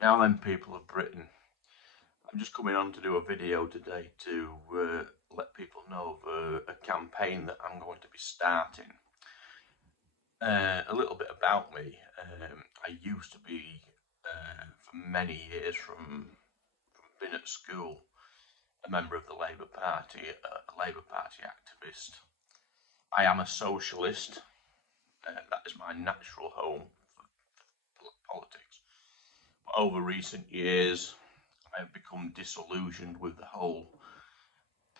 Now then, people of Britain, I'm just coming on to do a video today to let people know of a campaign that I'm going to be starting. A little bit about me. I used to be, for many years, from being at school, a member of the Labour Party, a Labour Party activist. I am a socialist. That is my natural home for politics. But over recent years, I've become disillusioned with the whole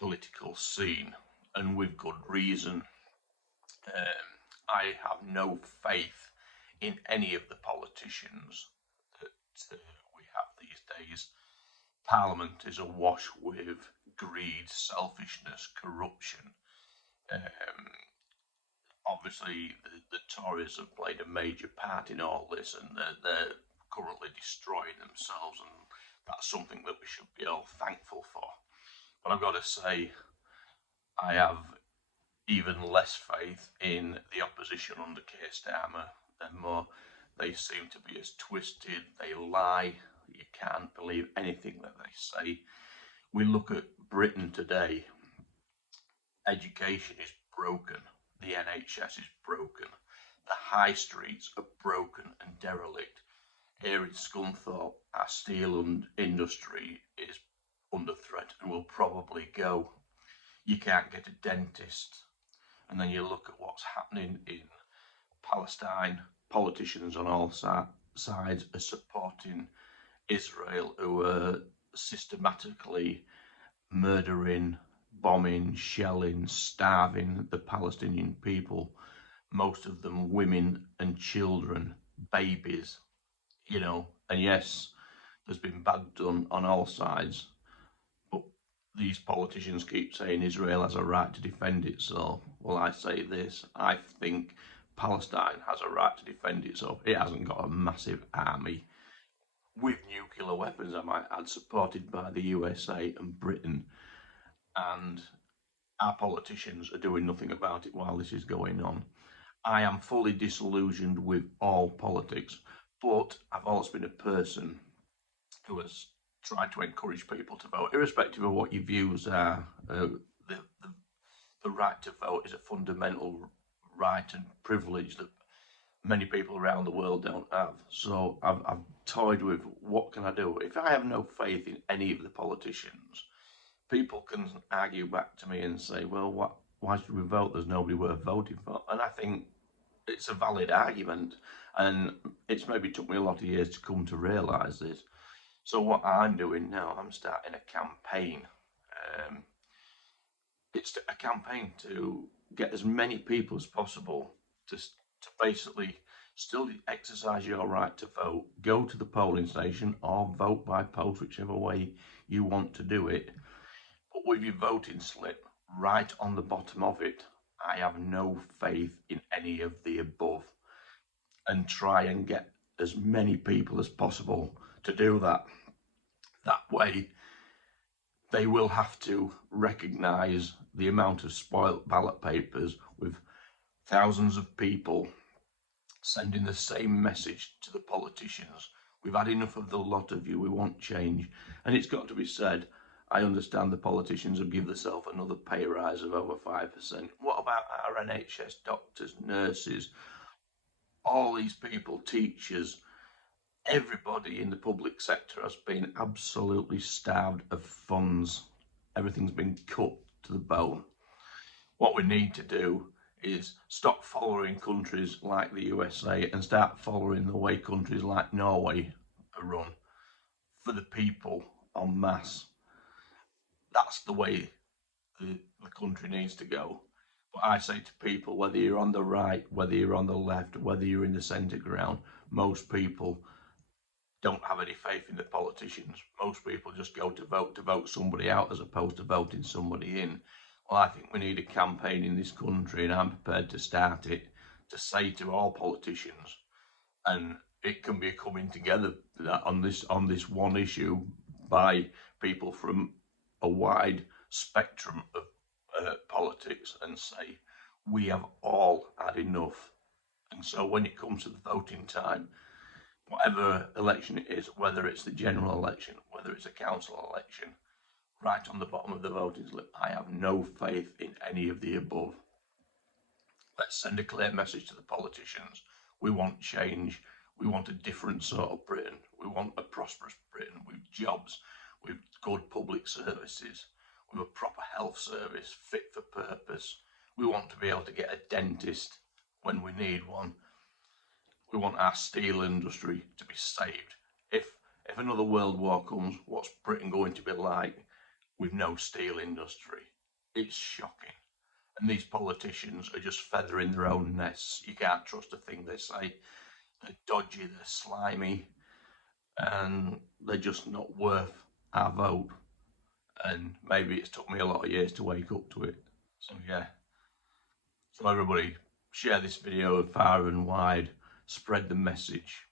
political scene, and with good reason. I have no faith in any of the politicians that we have these days. Parliament is awash with greed, selfishness, corruption. Obviously, the Tories have played a major part in all this, and they're currently destroying themselves, and that's something that we should be all thankful for. But I've got to say, I have even less faith in the opposition under KernowDamo and more. They seem to be as twisted, they lie, you can't believe anything that they say. We look at Britain today, education is broken, the NHS is broken, the high streets are broken and derelict. Here in Scunthorpe, our steel industry is under threat and will probably go. You can't get a dentist. And then you look at what's happening in Palestine. Politicians on all sides are supporting Israel, who are systematically murdering, bombing, shelling, starving the Palestinian people, most of them women and children, babies, and yes, there's been bad done on all sides, but these politicians keep saying Israel has a right to defend itself. Well, I say this, I think Palestine has a right to defend itself. It hasn't got a massive army with nuclear weapons, I might add, supported by the USA and Britain, and our politicians are doing nothing about it while this is going on. I am fully disillusioned with all politics, but I've always been a person who has tried to encourage people to vote, irrespective of what your views are. The right to vote is a fundamental right and privilege that many people around the world don't have. So I've toyed with, what can I do? If I have no faith in any of the politicians, people can argue back to me and say, well, why should we vote? There's nobody worth voting for. And I think it's a valid argument, and it's maybe took me a lot of years to come to realise this. So what I'm doing now, I'm starting a campaign. It's a campaign to get as many people as possible to basically still exercise your right to vote, go to the polling station or vote by post, whichever way you want to do it. But with your voting slip, right on the bottom of it, I have no faith in any of the above, and try and get as many people as possible to do that. That way, they will have to recognise the amount of spoilt ballot papers with thousands of people sending the same message to the politicians. We've had enough of the lot of you, we want change. And it's got to be said, I understand the politicians have given themselves another pay rise of over 5%. What about our NHS doctors, nurses, all these people, teachers? Everybody in the public sector has been absolutely starved of funds. Everything's been cut to the bone. What we need to do is stop following countries like the USA and start following the way countries like Norway are run, for the people en masse. That's the way the country needs to go. But I say to people, whether you're on the right, whether you're on the left, whether you're in the centre ground, most people don't have any faith in the politicians. Most people just go to vote somebody out as opposed to voting somebody in. Well, I think we need a campaign in this country, and I'm prepared to start it, to say to all politicians, and it can be a coming together on this one issue by people from a wide spectrum of politics, and say, we have all had enough. And so when it comes to the voting time, whatever election it is, whether it's the general election, whether it's a council election, right on the bottom of the voting slip, I have no faith in any of the above. Let's send a clear message to the politicians. We want change. We want a different sort of Britain. We want a prosperous Britain with jobs, with good public services, with a proper health service, fit for purpose. We want to be able to get a dentist when we need one. We want our steel industry to be saved. If another world war comes, what's Britain going to be like with no steel industry? It's shocking. And these politicians are just feathering their own nests. You can't trust a thing they say. They're dodgy, they're slimy, and they're just not worth our vote. And maybe it's took me a lot of years to wake up to it. So yeah. So everybody, share this video far and wide. Spread the message.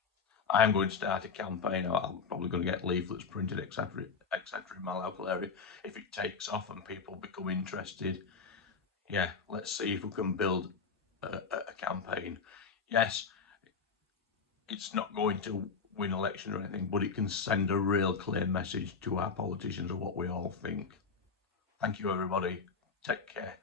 I am going to start a campaign. I'm probably going to get leaflets printed, etc., in my local area. If it takes off and people become interested, yeah, let's see if we can build a campaign. Yes, it's not going to win election or anything, but it can send a real clear message to our politicians of what we all think. Thank you, everybody. Take care.